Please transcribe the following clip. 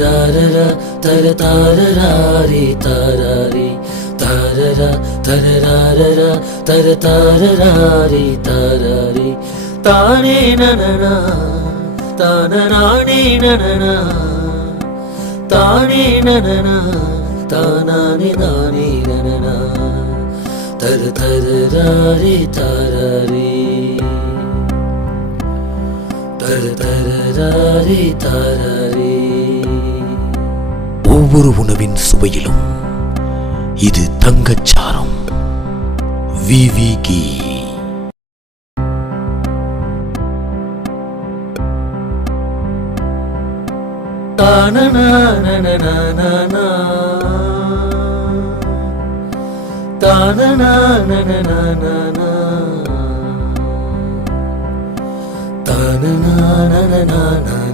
tararara taratararari tarari tarara tararara taratararari tarari tane nanana tananane nanana tane nanana tanane nane nanana taratararari tarari tararari tarari. ஒவ்வொரு உணவின் சுவையிலும் இது தங்கச்சாரம். விவிகி. தானனா நனனா தானனா நனனா தானனா நனனா